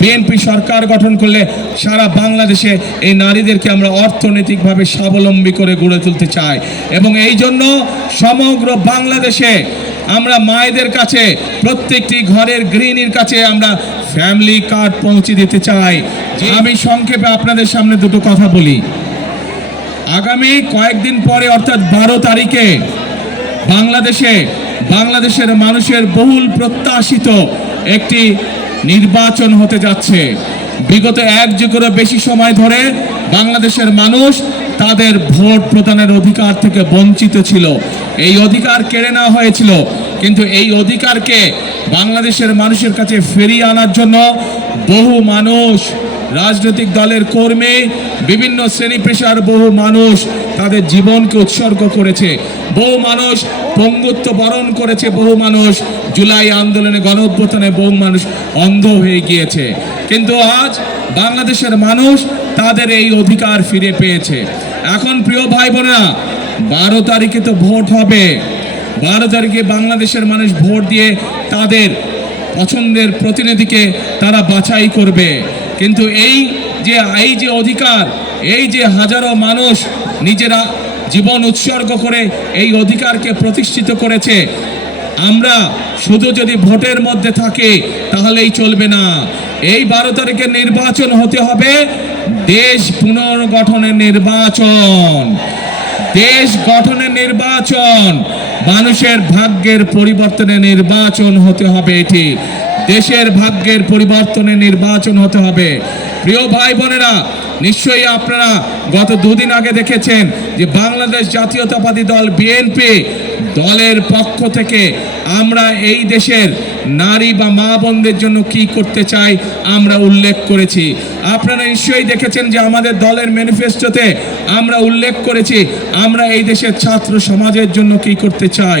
BNP সরকার গঠন করলে সারা বাংলাদেশে এই নারীদেরকে আমরা অর্থনৈতিকভাবে স্বাবলম্বী করে গড়ে তুলতে চাই। এবং এই জন্য সমগ্র বাংলাদেশে আমরা মায়েদের কাছে, প্রত্যেকটি ঘরের গৃহিণীর কাছে আমরা ফ্যামিলি কার্ড পৌঁছে দিতে চাই। আমি সংক্ষেপে আপনাদের সামনে দুটো কথা বলি। আগামী কয়েকদিন পরে অর্থাৎ 12 তারিখে বাংলাদেশের মানুষের বহুল প্রত্যাশিত একটি নির্বাচন হতে যাচ্ছে। বিগত 1 যুগেরও বেশি সময় ধরে বাংলাদেশের মানুষ তাদের ভোট প্রদানের অধিকার থেকে বঞ্চিত ছিল। এই অধিকার কেড়ে নেওয়া হয়েছিল, কিন্তু এই অধিকারকে বাংলাদেশের মানুষের কাছে ফিরিয়ে আনার জন্য বহু মানুষ, রাজনৈতিক দলের কর্মী, বিভিন্ন শ্রেণী পেশার বহু মানুষ তাদের জীবনকে উৎসর্গ করেছে। বহু মানুষ পঙ্গুত্ব বরণ করেছে, বহু মানুষ জুলাই আন্দোলনে, গণঅভ্যুত্থানে বহু মানুষ অন্ধ হয়ে গিয়েছে। কিন্তু আজ বাংলাদেশের মানুষ তাদের এই অধিকার ফিরে পেয়েছে। এখন প্রিয় ভাই বোনেরা, 12 তারিখে তো ভোট হবে। 12 তারিখে বাংলাদেশের মানুষ ভোট দিয়ে তাদের পছন্দের প্রতিনিধিকে তারা বাছাই করবে। কিন্তু এই যে অধিকার, এই যে হাজারো মানুষ নিজেরা জীবন উৎসর্গ করে এই অধিকারকে প্রতিষ্ঠিত করেছে, আমরা শুধু যদি ভোটের মধ্যে থাকি তাহলেই চলবে না। এই 12 তারিখের নির্বাচন হতে হবে দেশ পুনর্গঠনের নির্বাচন, দেশ গঠনের নির্বাচন, মানুষের ভাগ্যের পরিবর্তনের নির্বাচন হতে হবে। এটি দেশের ভাগ্যের পরিবর্তনের নির্বাচন হতে হবে। প্রিয় ভাই বোনেরা, নিশ্চয়ই আপনারা গত 2 দিন আগে দেখেছেন যে বাংলাদেশ জাতীয়তাবাদী দল বিএনপি দলের পক্ষ থেকে আমরা এই দেশের নারী বা মা বোনদের জন্য কি করতে চাই আমরা উল্লেখ করেছি। আপনারা নিশ্চয়ই দেখেছেন যে আমাদের দলের ম্যানিফেস্টোতে আমরা উল্লেখ করেছি আমরা এই দেশের ছাত্র সমাজের জন্য কি করতে চাই।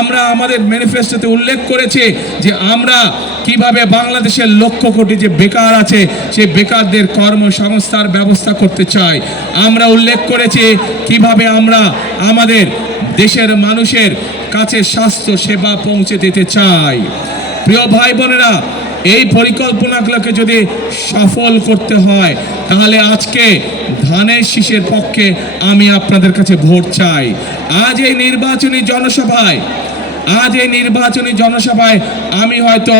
আমরা আমাদের ম্যানিফেস্টোতে উল্লেখ করেছি যে আমরা কিভাবে বাংলাদেশের লক্ষ কোটি যে বেকার আছে সেই বেকারদের কর্মসংস্থার ব্যবস্থা করতে চাই। আমরা উল্লেখ করেছি কিভাবে আমরা আমাদের দেশের মানুষের কাছে স্বাস্থ্য সেবা পৌঁছে দিতে চাই। প্রিয় ভাই বোনেরা, এই পরিকল্পনাগুলোকে যদি সফল করতে হয় তাহলে আজকে ধানের শীষের পক্ষে আমি আপনাদের কাছে ভোট চাই। আজ এই নির্বাচনী জনসভায় আমি হয়তো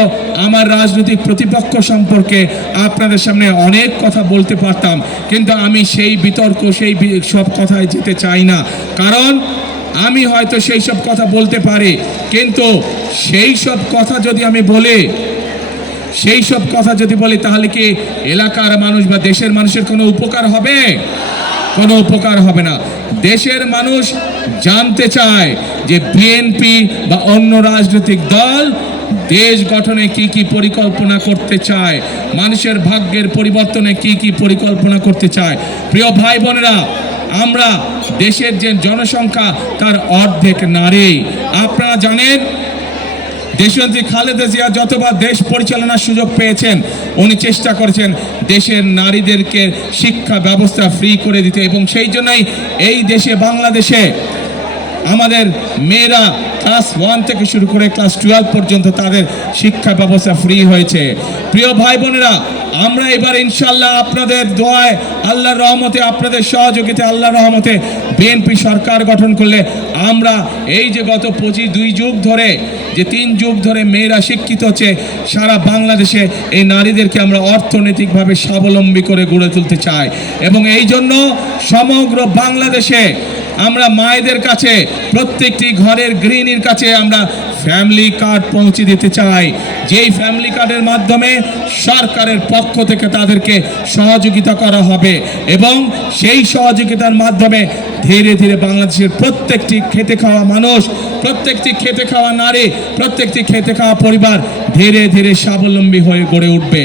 আমার রাজনৈতিক প্রতিপক্ষ সম্পর্কে আপনাদের সামনে অনেক কথা বলতে পারতাম, কিন্তু আমি সেই বিতর্ক, সেই সব কথায় যেতে চাই না। কারণ আমি হয়তো সেই সব কথা বলতে পারি, কিন্তু সেই সব কথা যদি বলি তাহলে কি এলাকার মানুষ বা দেশের মানুষের কোনো উপকার হবে? কোনো উপকার হবে না। দেশের মানুষ জানতে চায় যে বিএনপি বা অন্য রাজনৈতিক দল দেশ গঠনে কি কি পরিকল্পনা করতে চায়, মানুষের ভাগ্যের পরিবর্তনে কি কি পরিকল্পনা করতে চায়। প্রিয় ভাই বোনেরা, আমরা দেশের যে জনসংখ্যা তার অর্ধেক নারী। আপনারা জানেন দেশনেত্রী খালেদা জিয়া যতবার দেশ পরিচালনার সুযোগ পেয়েছেন উনি চেষ্টা করেছেন দেশের নারীদেরকে শিক্ষা ব্যবস্থা ফ্রি করে দিতে, এবং সেই জন্যই এই দেশে বাংলাদেশে আমাদের মেয়েরা ক্লাস 1 থেকে শুরু করে ক্লাস 12 পর্যন্ত তাদের শিক্ষা ব্যবস্থা ফ্রি হয়েছে। প্রিয় ভাই বোনেরা, আমরা এবার ইনশাল্লাহ আপনাদের দোয়ায়, আল্লাহর রহমতে, আপনাদের সহযোগিতা, আল্লাহর রহমতে বিএনপি সরকার গঠন করলে আমরা এই যে গত 2 যুগ ধরে যে 3 যুগ ধরে মেয়েরা শিক্ষিত হচ্ছে, সারা বাংলাদেশে এই নারীদেরকে আমরা অর্থনৈতিকভাবে স্বাবলম্বী করে গড়ে তুলতে চাই। এবং এই জন্য সমগ্র বাংলাদেশে আমরা মায়েদের কাছে, প্রত্যেকটি ঘরের গৃহিণীর কাছে আমরা ফ্যামিলি কার্ড পৌঁছে দিতে চাই, যেই ফ্যামিলি কার্ডের মাধ্যমে সরকারের পক্ষ থেকে তাদেরকে সহযোগিতা করা হবে। এবং সেই সহযোগিতার মাধ্যমে ধীরে ধীরে বাংলাদেশের প্রত্যেকটি খেতে খাওয়া মানুষ, প্রত্যেকটি খেতে খাওয়া নারী, প্রত্যেকটি খেতে খাওয়া পরিবার ধীরে ধীরে স্বাবলম্বী হয়ে গড়ে উঠবে।